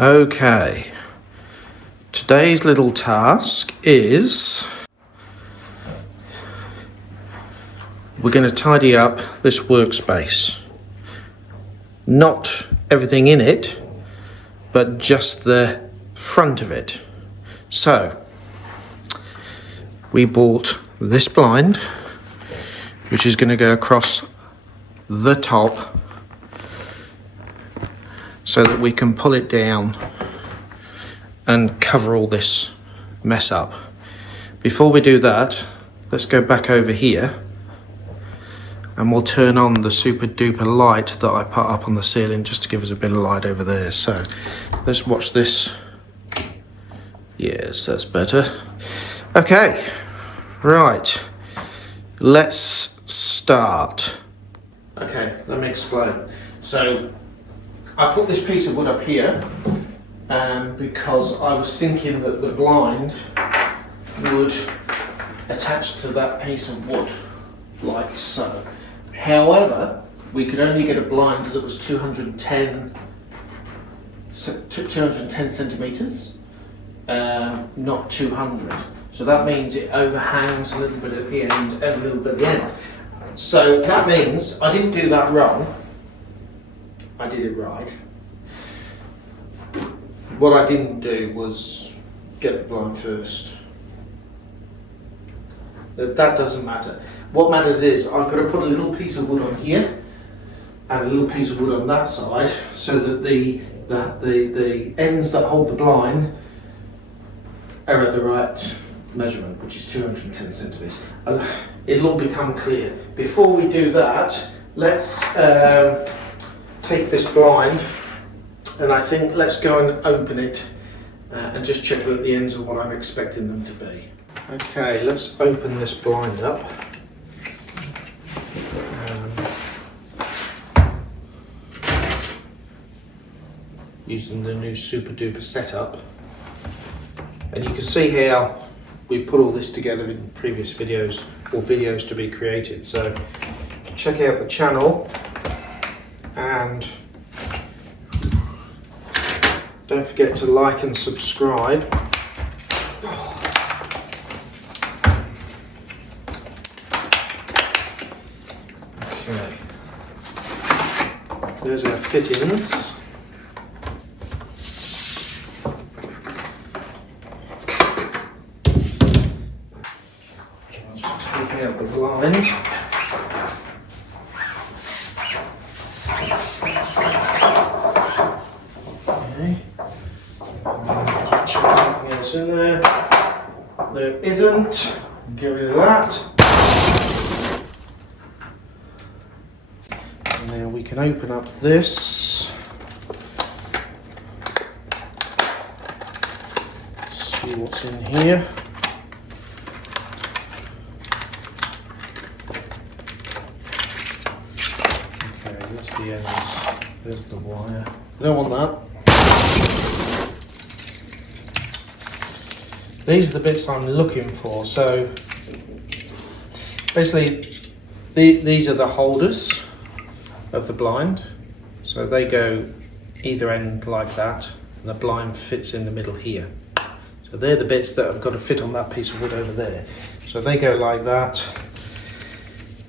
Okay, today's little task is we're going to tidy up this workspace. Not everything in it, but just the front of it. So, we bought this blind, which is going to go across the top so that we can pull it down and cover all this mess up. Before we do that, let's go back over here and we'll turn on the super duper light that I put up on the ceiling just to give us a bit of light over there. So let's watch this. Yes, that's better. Okay, right, let's start. Okay, let me explain. So I put this piece of wood up here because I was thinking that the blind would attach to that piece of wood like so. However, we could only get a blind that was 210 centimetres, not 200. So that means it overhangs a little bit at the end and a little bit at the end. So that means I didn't do that wrong. I did it right. What I didn't do was get the blind first. That doesn't matter. What matters is I've got to put a little piece of wood on here and a little piece of wood on that side so that the ends that hold the blind are at the right measurement, which is 210 centimetres. It'll all become clear. Before we do that, let's take this blind, and I think let's go and open it and just check that the ends are what I'm expecting them to be. Okay, let's open this blind up. Using the new super duper setup, and you can see how we put all this together in previous videos or videos to be created. So check out the channel and don't forget to like and subscribe. Okay, there's our fittings. Out the blind. Okay. Check anything else in there. There isn't. Get rid of that. And now we can open up this. See what's in here. The ends. There's the wire. I don't want that. These are the bits I'm looking for. So basically these are the holders of the blind. So they go either end like that and the blind fits in the middle here. So they're the bits that have got to fit on that piece of wood over there. So they go like that.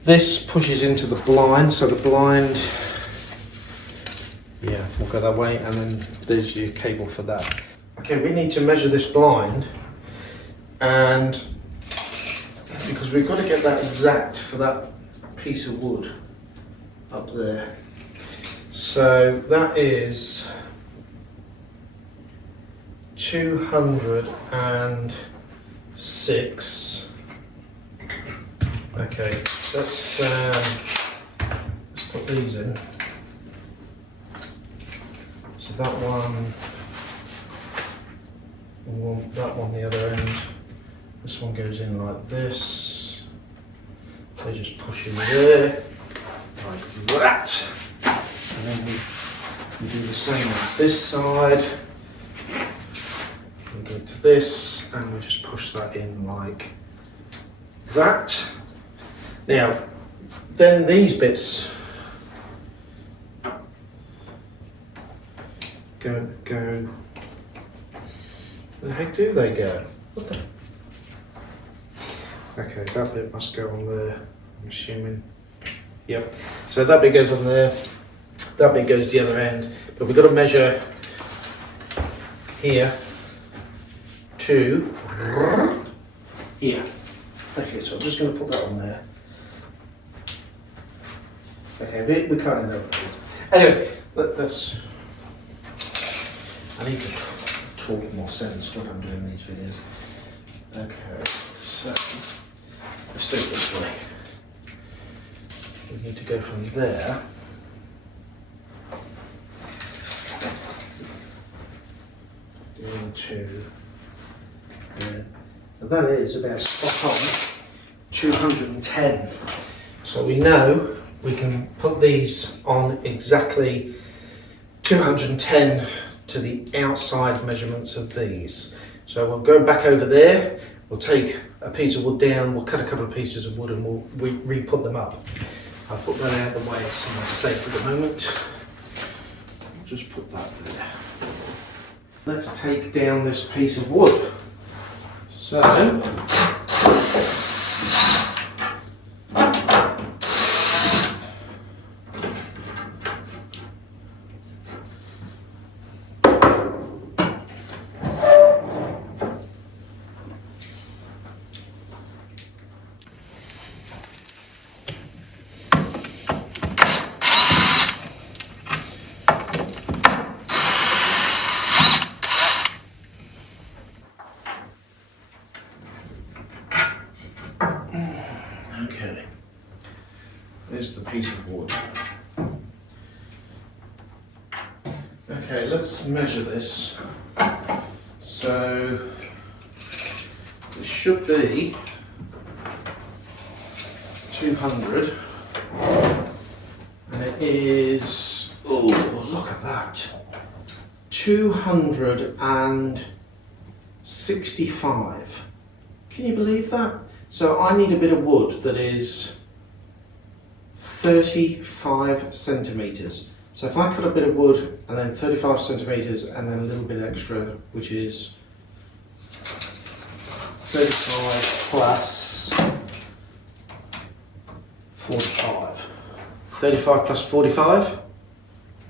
This pushes into the blind, so the blind, yeah, we'll go that way, and then there's your cable for that. Okay, we need to measure this blind, and because we've got to get that exact for that piece of wood up there. So that is 206. Okay, let's put these in. So that one, that one the other end. This one goes in like this. They just push in there, like that. And then we do the same on this side. We go to this and we just push that in like that. Now, then these bits go Where the heck do they go? What the? Okay, that bit must go on there, I'm assuming. Yep. So that bit goes on there, that bit goes the other end, but we've got to measure here to here. Okay, so I'm just going to put that on there. Okay, we kind of know what it is. Anyway, that's. I need to talk more sense when I'm doing these videos. Okay, so let's do it this way. We need to go from there into there. And that is about spot on 210. So we know we can put these on exactly 210 to the outside measurements of these. So we'll go back over there, we'll take a piece of wood down, we'll cut a couple of pieces of wood and we'll re-put them up. I'll put that out of the way, somewhere safe at the moment. I'll just put that there. Let's take down this piece of wood. So, okay, there's the piece of wood. Okay, let's measure this. So, this should be 200, and it is, oh, look at that, 265. Can you believe that? So I need a bit of wood that is 35 centimetres. So if I cut a bit of wood and then 35 centimetres and then a little bit extra, which is 35 plus 45. 35 plus 45?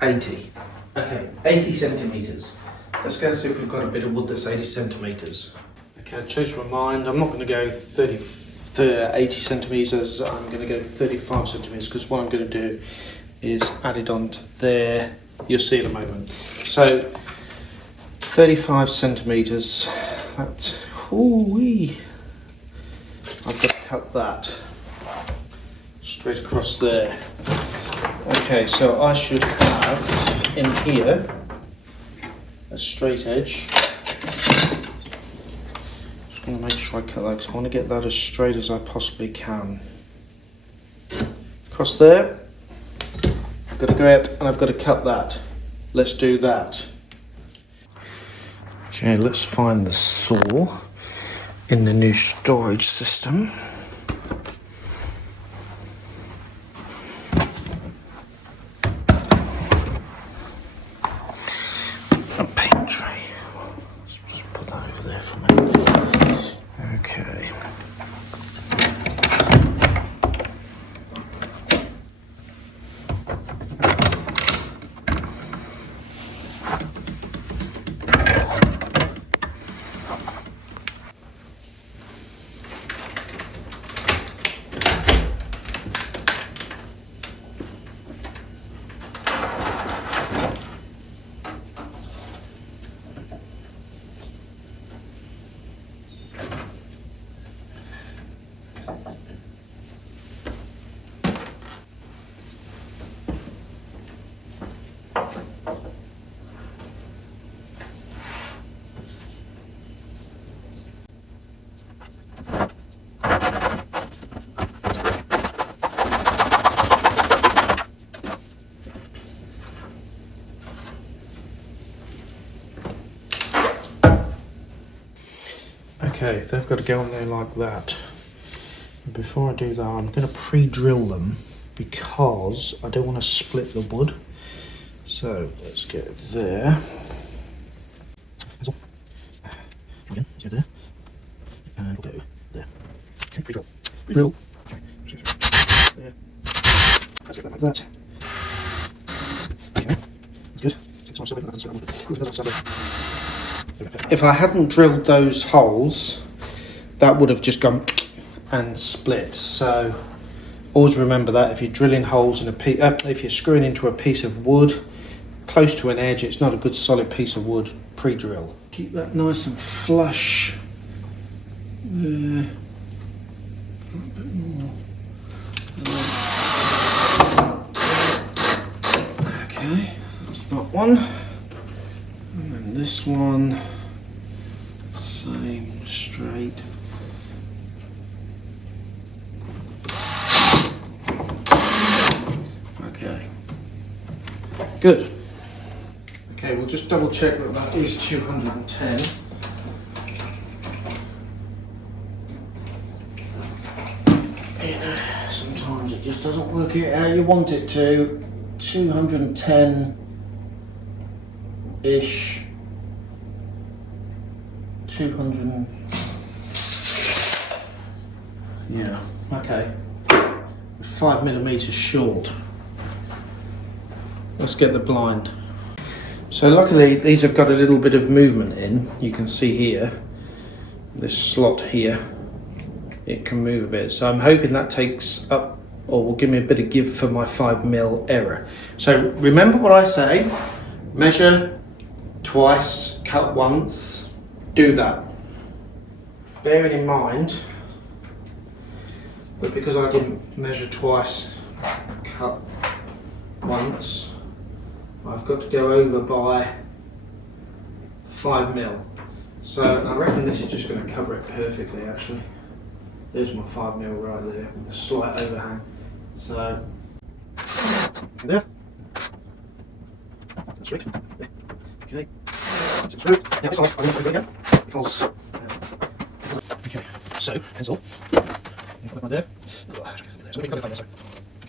80. Okay, 80 centimetres. Let's go and see if we've got a bit of wood that's 80 centimetres. Okay, I changed my mind. I'm not going to go 80 centimetres, I'm going to go 35 centimetres because what I'm going to do is add it on to there. You'll see in a moment. So 35 centimetres, that's, ooh-wee. I've got to cut that straight across there. Okay, so I should have in here a straight edge. Just want to make sure I cut that because I want to get that as straight as I possibly can. Across there. I've got to go out and I've got to cut that. Let's do that. Okay, let's find the saw in the new storage system. A paint tray. Let's just put that over there for me. Okay. Okay, they've got to go on there like that. Before I do that, I'm going to pre-drill them because I don't want to split the wood. So let's get it there. drill. There. Let's get that like that. Okay, that's good. If I hadn't drilled those holes, that would have just gone and split. So always remember that if you're drilling holes in a piece, if you're screwing into a piece of wood close to an edge, it's not a good solid piece of wood pre-drill. Keep that nice and flush. There. A bit more. Okay, that's that one. And then this one, same, straight. Okay, good. Okay, we'll just double check that that is 210. You know, sometimes it just doesn't work out how you want it to. 210-ish. 200. Yeah, okay. 5mm short. Let's get the blind. So luckily these have got a little bit of movement in. You can see here, this slot here, it can move a bit. So I'm hoping that takes up or will give me a bit of give for my 5mm error. So remember what I say, measure twice, cut once, do that. Bearing in mind that because I didn't measure twice, cut once, I've got to go over by 5mm. So I reckon this is just going to cover it perfectly actually. There's my 5mm right there with a slight overhang. So there. Straight. Yeah. Okay. That's it straight. Now this side I won't do it again because okay. So pencil. Put that there. So we got it like this.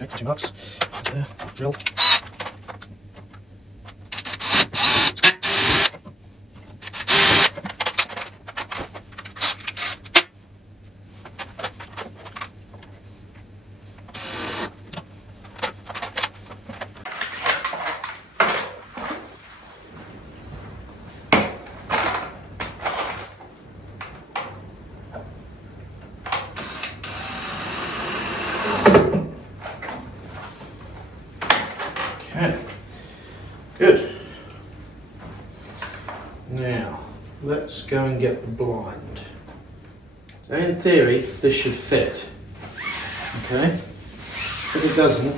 Okay, 2 marks. There. Drill. Okay, good. Now, let's go and get the blind. So in theory, this should fit. Okay, if it doesn't,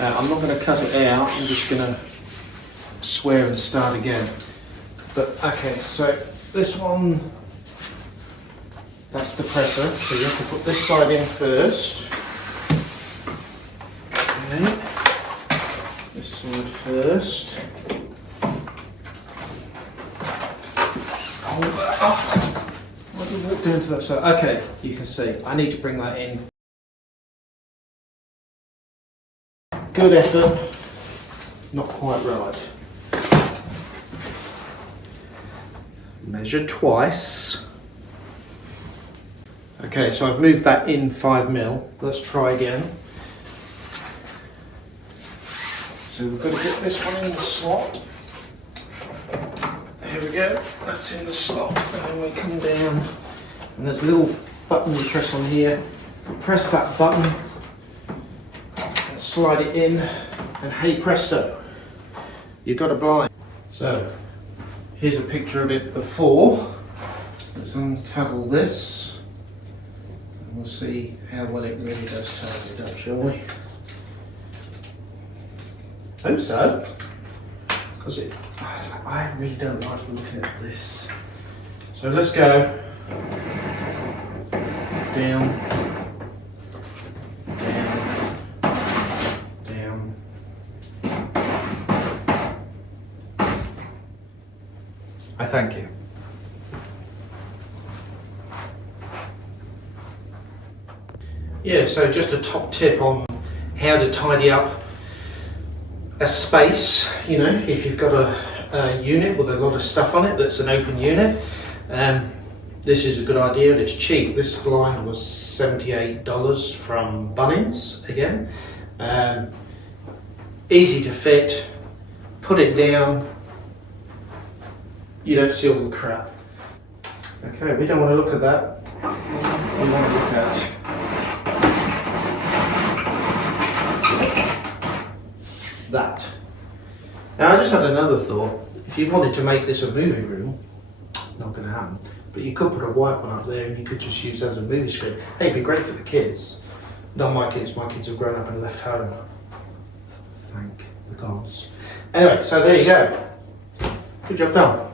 I'm not going to cut it out, I'm just going to swear and start again. But okay, so this one, that's the presser, so you have to put this side in first. Okay. This side first. Hold that up. Why do you walk down to that side? Okay, you can see. I need to bring that in. Good effort. Not quite right. Measure twice. Okay, so I've moved that in 5mm. Let's try again. So we've got to get this one in the slot. There we go, that's in the slot. And then we come down, and there's a little button you press on here. Press that button and slide it in, and hey presto, you've got a blind. So here's a picture of it before. Let's untangle this, and we'll see how well it really does tidy it up, shall we? Hope so, because I really don't like looking at this. So let's go down, down, down. I thank you. Yeah, so just a top tip on how to tidy up a space, you know, if you've got a unit with a lot of stuff on it that's an open unit. this is a good idea and it's cheap. This blind was $78 from Bunnings again. Easy to fit, put it down, you don't see all the crap. Okay, we don't want to look at that. We want to look at that. Now I just had another thought. If you wanted to make this a movie room, not going to happen, but you could put a white one up there and you could just use that as a movie screen. Hey, it'd be great for the kids. Not my kids have grown up and left home. Thank the gods. Anyway, so there you go. Good job done.